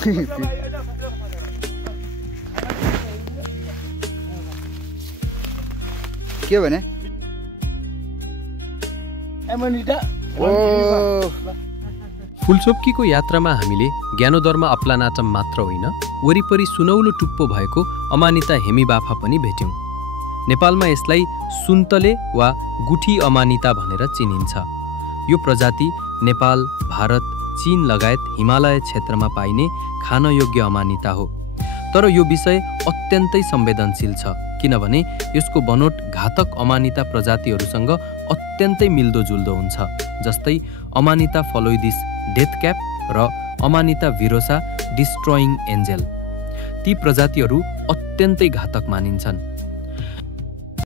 के भने फुलचोप्कीको यात्रामा हामीले ज्ञानोदरमा अप्लानाचम मात्र होइन वरिपरि सुनौलो टुप्पो भएको अमानिता हेमीबाफा पनि भेट्यौं। नेपालमा यसलाई सुन्तले वा गुठी अमानिता भनेर चिनिन्छ। यो प्रजाति नेपाल, भारत, चीन लगायत हिमालय क्षेत्रमा पाइने खान योग्य अमानिता हो। तर यो विषय अत्यन्तै संवेदनशील छ किनभने यसको बनोट घातक अमानिता प्रजातिहरूसँग अत्यन्तै मिल्दोजुल्दो हुन्छ, जस्तै अमानिता फलोइदिस डेथ क्याप र अमानिता भिरोसा डिस्ट्रोइङ एन्जेल। ती प्रजातिहरू अत्यन्तै घातक मानिन्छन्।